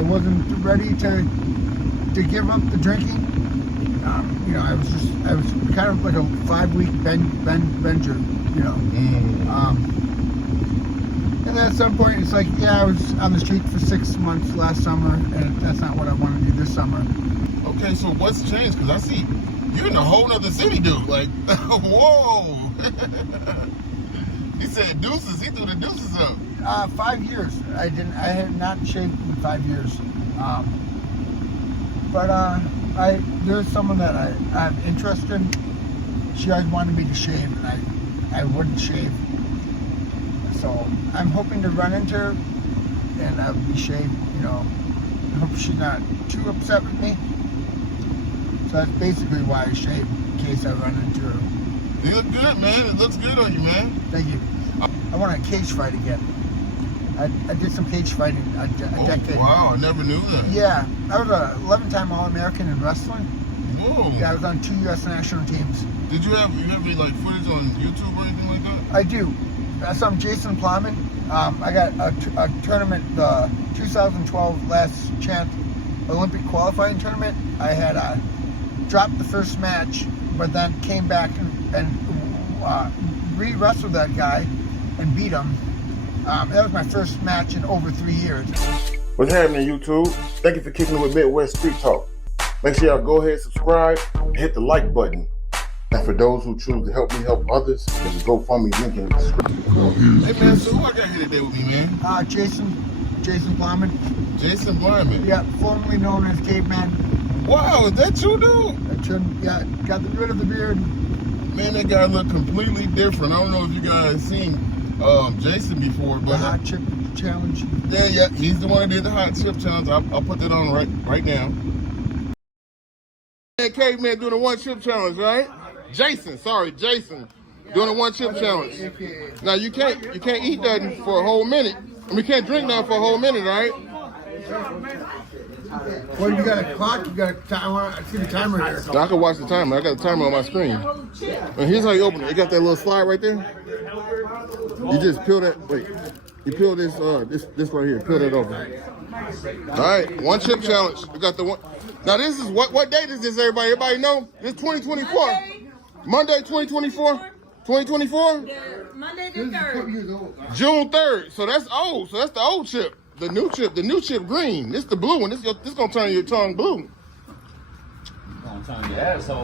I wasn't ready to give up the drinking. You know, I was kind of like a 5-week benger, you know. And then at some point, it's like, yeah, I was on the street for 6 months last summer, and that's not what I want to do this summer. Okay, so what's changed? Because I see you're in a whole nother city, dude. Like, whoa. He said deuces. He threw the deuces up. 5 years. I had not shaved in 5 years. There's someone that I have interest in. She always wanted me to shave, and I wouldn't shave. So I'm hoping to run into her, and I'll be shaved. You know, I hope she's not too upset with me. So that's basically why I shave, in case I run into her. You look good, man. It looks good on you, man. Thank you. I want to cage fight again. I did some cage fighting a decade. Wow, I never knew that. Yeah, I was a 11-time All-American in wrestling. Whoa. Yeah, I was on 2 U.S. national teams. Did you have any like footage on YouTube or anything like that? I do. I'm Jason Plowman. I got a tournament, the 2012 last chance Olympic qualifying tournament. I had dropped the first match, but then came back and re-wrestled that guy and beat him. That was my first match in over 3 years. What's happening, YouTube? Thank you for kicking it with Midwest Street Talk. Make sure y'all go ahead and subscribe and hit the like button. And for those who choose to help me help others, there's a GoFundMe link in the description. Hey man, so who I got here today with me, man? Jason Plowman. Jason Plowman. Yeah, formerly known as Caveman. Wow, is that you, dude? Yeah, got rid of the beard. Man, that guy looked completely different. I don't know if you guys seen Jason before, but the hot chip challenge. Yeah, he's the one that did the hot chip challenge. I'll put that on right now. Caveman doing the 1 chip challenge, right? Jason doing the 1 chip challenge. Now you can't eat that for a whole minute. And we can't drink now for a whole minute, right? Well, you got a clock, you got a timer. I see the timer here. I can watch the timer. I got the timer on my screen. And here's how you open it. You got that little slide right there. You just peel that. Wait, you peel this this right here. Peel that over. All right, 1 chip challenge. We got the one. Now this is what date is this? Everybody know? It's 2024. Monday 2024. 2024. Monday the 3rd. June 3rd. So that's old. So that's the old chip. The new chip green. This the blue one. This gonna turn your tongue blue.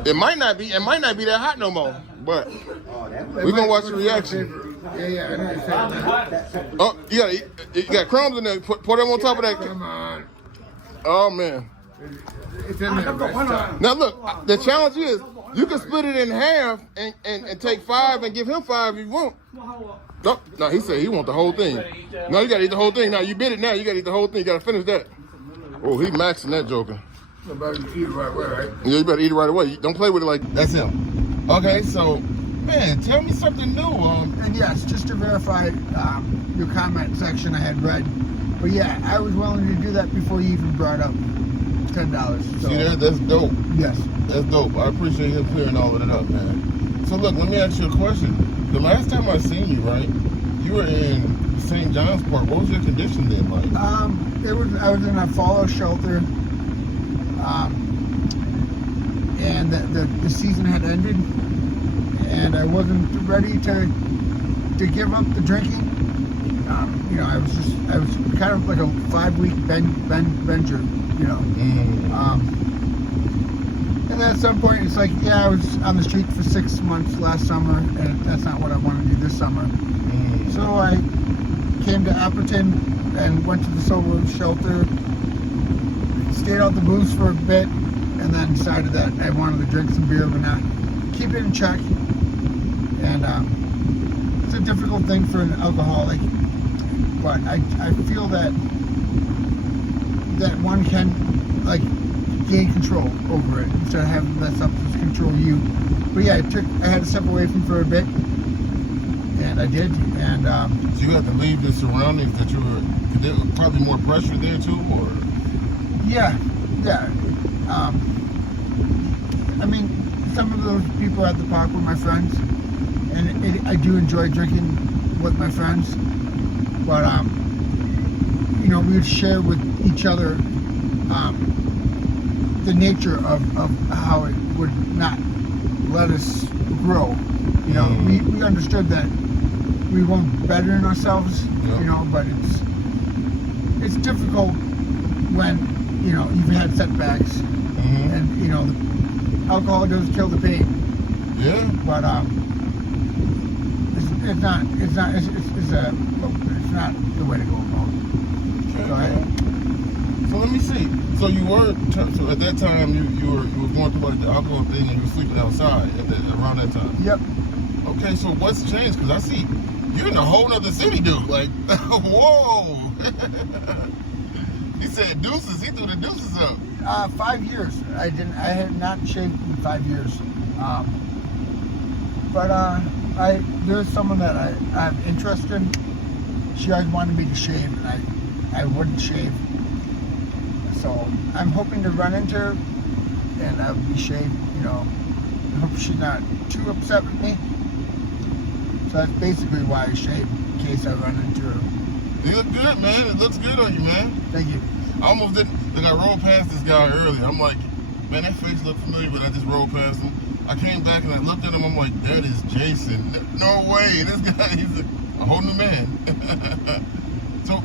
It might not be that hot no more. But we're gonna watch the reaction. Yeah, I know you're saying that. Oh, you got crumbs in there. Pour them on top of that. Come on. Oh man. It's in there. Now look, the challenge is you can split it in half and take 5 and give him 5 if you want. No, he said he want the whole thing. No, you gotta eat the whole thing. Now you bit it now, you gotta eat the whole thing, you gotta finish that. Oh, he maxing that joker. You better eat it right away, right? Yeah, you better eat it right away. Don't play with it like that's him. Okay, so man, tell me something new. And yes, just to verify your comment section I had read. But yeah, I was willing to do that before you even brought up $10. So. See that? That's dope. Yes. That's dope. I appreciate him clearing all of it up, man. So look, let me ask you a question. The last time I seen you, right, you were in St. John's Park. What was your condition then like? I was in a fallout shelter. And the season had ended, and I wasn't ready to give up the drinking. You know, I was kind of like a 5-week benger, you know. And then at some point, it's like, yeah, I was on the street for 6 months last summer, and that's not what I want to do this summer. So I came to Appleton and went to the sober shelter, stayed out the booze for a bit, and then decided that I wanted to drink some beer, but not keep it in check. And it's a difficult thing for an alcoholic, but I feel that one can like gain control over it instead of having that substance control you. But yeah, I had to step away from for a bit, and I did. And so you had to leave the surroundings that you were. There was probably more pressure there too, or yeah. I mean, some of those people at the park were my friends, and I do enjoy drinking with my friends. But you know, we would share with each other the nature of how it would not let us grow. You know, we understood that we weren't bettering ourselves, you know, but it's difficult when, you know, you've had setbacks and, you know, alcohol does kill the pain. Yeah. But it's not the way to go about it. Okay. So let me see. So you were so at that time you were going through like the alcohol thing and you were sleeping outside around that time. Yep. Okay, so what's changed? Because I see you're in a whole nother city, dude. Like, whoa. He said deuces. He threw the deuces up. 5 years. I had not shaved in 5 years. But there's someone that I have interest in. She always wanted me to shave, and I wouldn't shave. So I'm hoping to run into her, and I'll be shaved. You know, I hope she's not too upset with me. So that's basically why I shave, in case I run into her. You look good, man. It looks good on you, man. Thank you. I almost didn't. Like I rolled past this guy earlier. I'm like, man, that face looked familiar, but I just rolled past him. I came back and I looked at him. I'm like, that is Jason. No way. This guy, he's a whole new man. So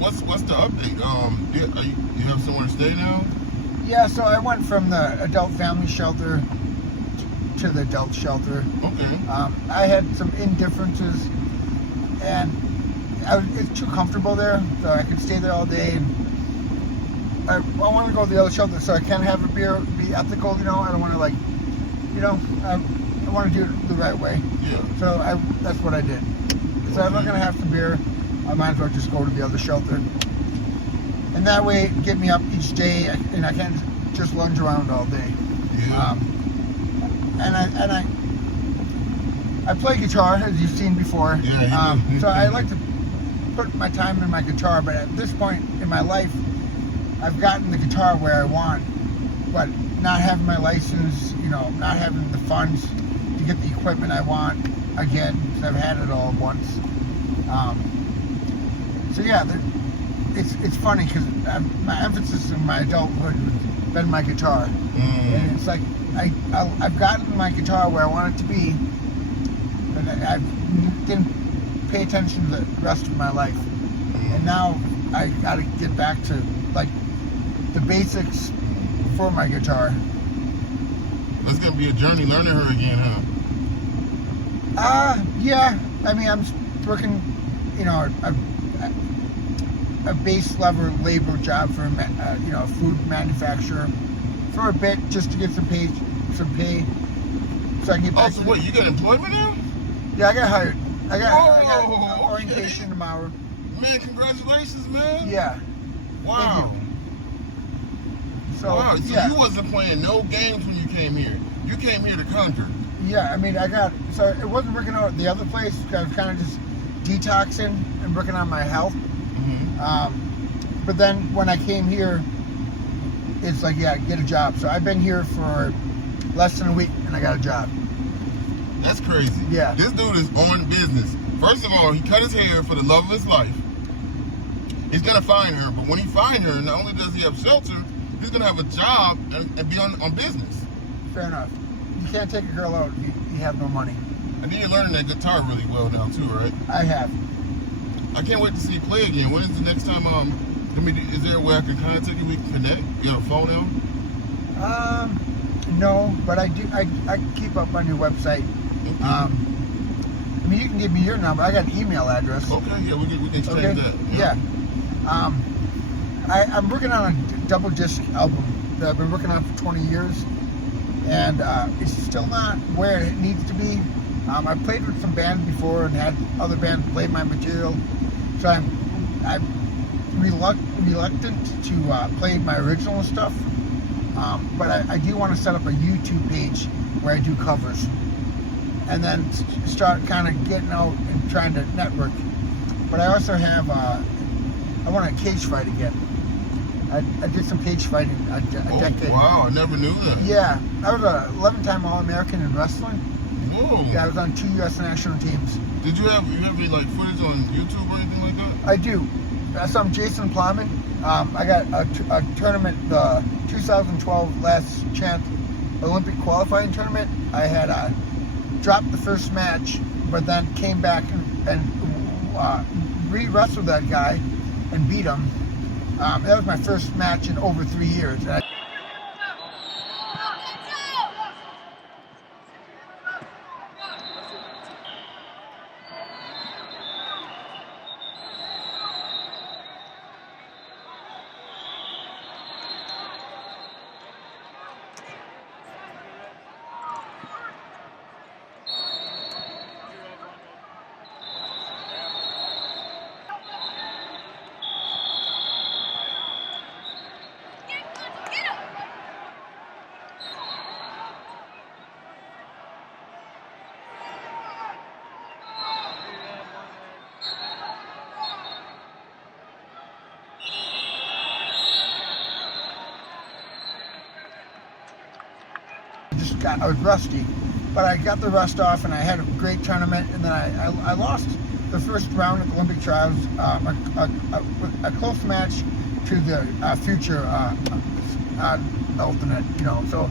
what's the update? Do you have somewhere to stay now? Yeah. So I went from the adult family shelter to the adult shelter. Okay. I had some indifferences, and it's too comfortable there, so I could stay there all day. And I want to go to the other shelter so I can have a beer, be ethical. You know, I don't want to like, you know, I want to do it the right way. Yeah. So that's what I did. So I'm not gonna have some beer. I might as well just go to the other shelter, and that way get me up each day, and I can't just lunge around all day. Yeah. And I play guitar, as you've seen before. Yeah, so I like to put my time in my guitar, but at this point in my life, I've gotten the guitar where I want, but not having my license, you know, not having the funds to get the equipment I want again, because I've had it all once. So yeah, it's funny because my emphasis in my adulthood has been my guitar, and it's like I've gotten my guitar where I want it to be, but I didn't pay attention to the rest of my life, and now I got to get back to like the basics for my guitar. That's gonna be a journey learning her again, huh? Yeah. I mean, I'm working, you know, a base level labor job for you know, a food manufacturer for a bit, just to get some pay, so I can get back. Oh, so what? You got employment now? Yeah, I got hired. I got Oh, orientation tomorrow. Man, congratulations, man. Yeah. Wow. Thank you. So, Wow. So yeah. you wasn't playing no games when you came here. You came here to conquer. Yeah, I mean, so it wasn't working out at the other place. I was kind of just detoxing and working on my health. But then when I came here, it's like, yeah, get a job. So I've been here for less than a week, and I got a job. That's crazy. Yeah. This dude is on business. First of all, he cut his hair for the love of his life. He's gonna find her, but when he finds her, not only does he have shelter, he's gonna have a job and be on business. Fair enough. You can't take a girl out if you have no money. And then you're learning that guitar really well now too, right? I have. I can't wait to see you play again. When is the next time? Is there a way I can contact you? We can connect. You got a phone now? No, but I do. I keep up on your website. Okay. I mean, you can give me your number. I got an email address. Okay, yeah, we can exchange Okay. that. Yeah. I'm working on a double disc album that I've been working on for 20 years, and it's still not where it needs to be. I played with some bands before and had other bands play my material, so I'm reluctant to play my original stuff. But I do want to set up a YouTube page where I do covers, and then start kind of getting out and trying to network. But I also have I want to cage fight again. I did some cage fighting a decade. Wow, I never knew that. Yeah, I was a 11-time All-American in wrestling. Whoa. Yeah, I was on 2 U.S. national teams. Did you have any like footage on YouTube or anything like that? I do. So I'm Jason Plowman. I got a tournament, the 2012 Last Chance Olympic qualifying tournament. I had dropped the first match, but then came back and re-wrestled that guy and beat him. That was my first match in over 3 years. And I was rusty, but I got the rust off and I had a great tournament, and then I lost the first round at the Olympic trials, a close match to the future alternate, you know, so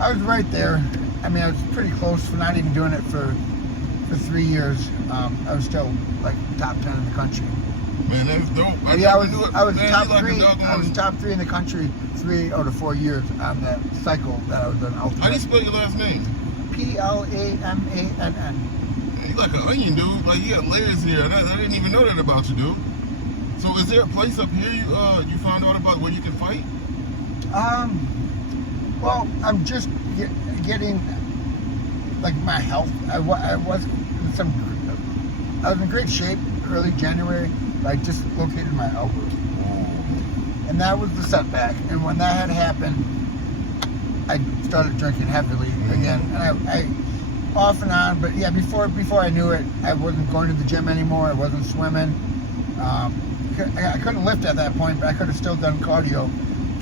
I was right there. I mean, I was pretty close for not even doing it for 3 years. I was still like top 10 in the country. Man, that's dope. I was top 3. I was top 3 in the country 3 out of 4 years on that cycle that I was an ultimate. How do you spell your last name? Plamann. You like an onion, dude. Like, you got layers here. I didn't even know that about you, dude. So is there a place up here you found out about where you can fight? Well, I'm just getting like my health. I was in great shape early January. I dislocated my elbow, and that was the setback. And when that had happened, I started drinking heavily again, and I off and on. But yeah, before I knew it, I wasn't going to the gym anymore. I wasn't swimming. I couldn't lift at that point, but I could have still done cardio,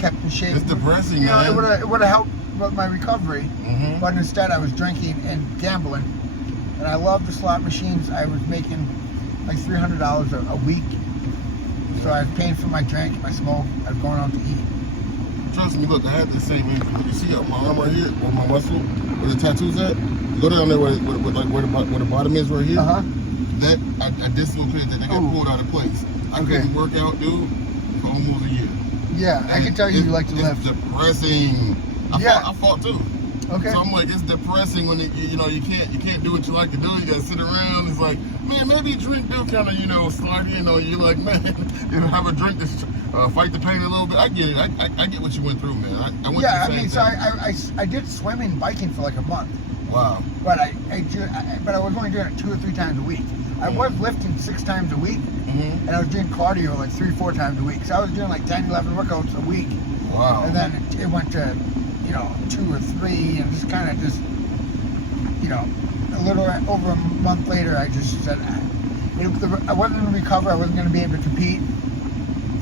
kept in shape. It's depressing, you know, man. It would have helped with my recovery, but instead I was drinking and gambling. And I loved the slot machines. I was making like $300 a week. So I was paying for my drink, my smoke. I was going out to eat. Trust me, look, I had the same injury. Look, you see my arm right here, where my muscle, where the tattoo's at? Go down there where the bottom is right here. That, I dislocated that. They got pulled out of place. I couldn't work out, dude, for almost a year. Yeah, I can tell you like to lift. It's depressing. I fought too. Okay. So I'm like, it's depressing when you can't do what you like to do. You gotta sit around. It's like, man, maybe a drink do kind of sluggy. You're like, man, have a drink to fight the pain a little bit. I get it. I get what you went through, man. I went through the same thing. I did swimming, biking for like a month. Wow. But I was only doing it 2 or 3 times a week. I was lifting 6 times a week, and I was doing cardio like 3 or 4 times a week. So I was doing like 10, 11 workouts a week. Wow. And then it went to 2 or 3, and just kind of a little over a month later, I just said I wasn't going to recover. I wasn't going to be able to compete.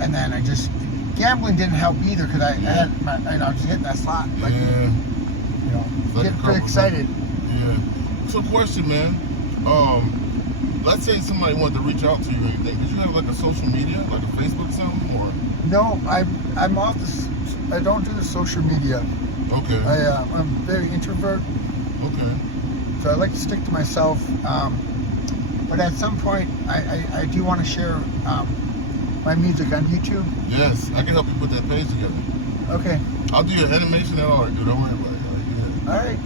And then gambling didn't help either, because I was just hitting that slot. Like, getting pretty excited. Yeah. So question, man. Let's say somebody wanted to reach out to you or anything. Did you have like a social media, like a Facebook or something, or? No, I'm off this. I don't do the social media. Okay. I'm very introvert. Okay. So I like to stick to myself. But at some point, I do want to share my music on YouTube. Yes, I can help you put that page together. Okay. I'll do your animation and all, dude. Don't worry about it. All right.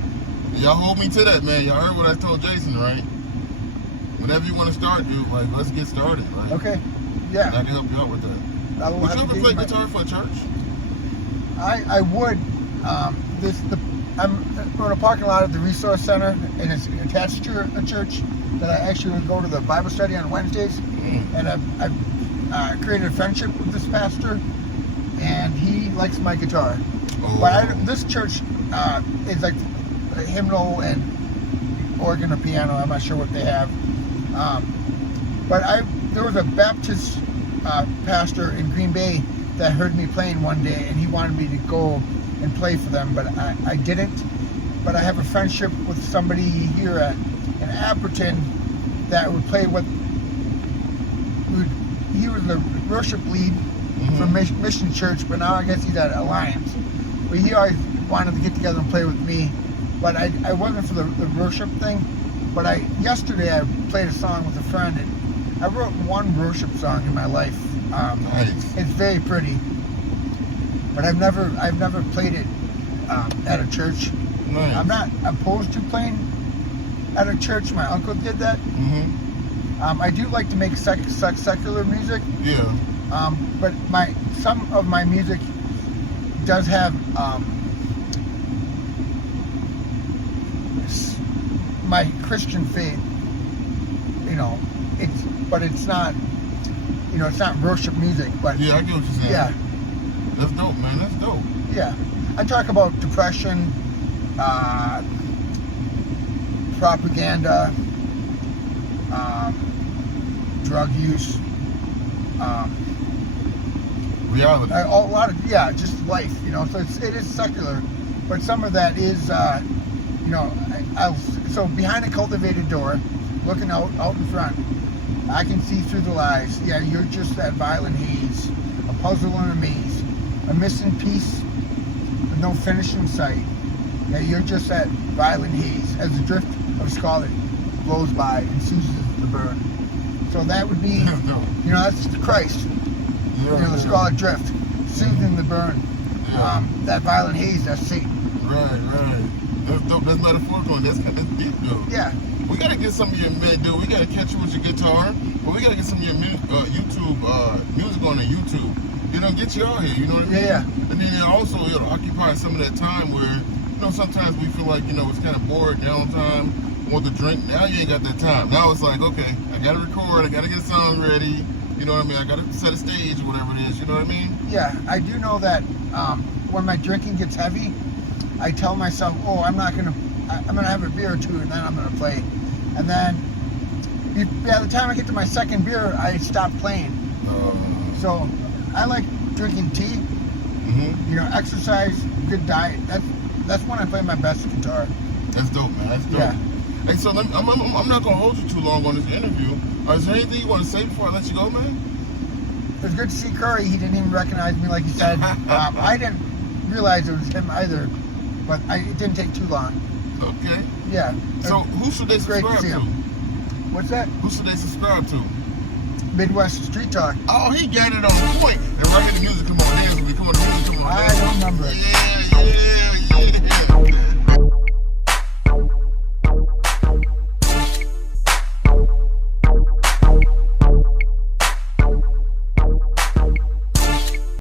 Y'all hold me to that, man. Y'all heard what I told Jason, right? Whenever you want to start, dude, like, let's get started, right? Okay. Yeah. And I can help you out with that. Would you ever play guitar for a church? I would. I'm in a parking lot at the Resource Center, and it's attached to a church that I actually would go to the Bible study on Wednesdays. And I've created a friendship with this pastor, and he likes my guitar. But this church is like a hymnal and organ or piano. I'm not sure what they have. But there was a Baptist pastor in Green Bay that heard me playing one day, and he wanted me to go and play for them, but I didn't. But I have a friendship with somebody here in Apperton that would play he he was the worship lead for Mission Church, but now I guess he's at Alliance. But he always wanted to get together and play with me. But I wasn't for the worship thing. But yesterday I played a song with a friend, and I wrote one worship song in my life. Nice. It's very pretty, but I've never played it at a church. Nice. I'm not opposed to playing at a church. My uncle did that. I do like to make secular music. Yeah. But some of my music does have my Christian faith. You know, it's not. You know, it's not worship music, but Yeah, I get what you're saying. yeah, That's dope, man. That's dope. yeah. I talk about depression, propaganda, drug use, Reality. a lot of just life. You know, so it is secular, but some of that is, you know, so behind a cultivated door, looking out in front, I can see through the lies. Yeah, you're just that violent haze, a puzzle in a maze, a missing piece with no finish in sight. Yeah, you're just that violent haze as the drift of scarlet blows by and soothes the burn. So that would be, you know, that's Christ. You know, the scarlet drift, soothing the burn. That violent haze, that's Satan. Right. That's dope. That's metaphorical. That's deep, though. Yeah. We gotta get some of your dude. We gotta catch you with your guitar, but we gotta get some of your YouTube music on the YouTube. You know, get you out here. You know what I mean? Yeah. And then also it'll occupy some of that time where, you know, sometimes we feel like, you know, it's kind of bored, downtime, want to drink. Now you ain't got that time. Now it's like, okay, I gotta record, I gotta get songs ready. You know what I mean? I gotta set a stage or whatever it is. You know what I mean? Yeah, I do know that when my drinking gets heavy, I tell myself, oh, I'm gonna have a beer or two and then I'm gonna play. And then by the time I get to my second beer, I stop playing. So I like drinking tea, you know, exercise, good diet. That's when I play my best guitar. That's dope, man. That's dope. Yeah. Hey, so I'm not gonna hold you too long on this interview. Is there anything you want to say before I let you go, man? It was good to see Curry. He didn't even recognize me like he said. I didn't realize it was him either, but it didn't take too long. Okay. Yeah. So who should they Great to subscribe see to? him. What's that? Who should they subscribe to? Midwest Street Talk. Oh, he got it on point. And right here, the music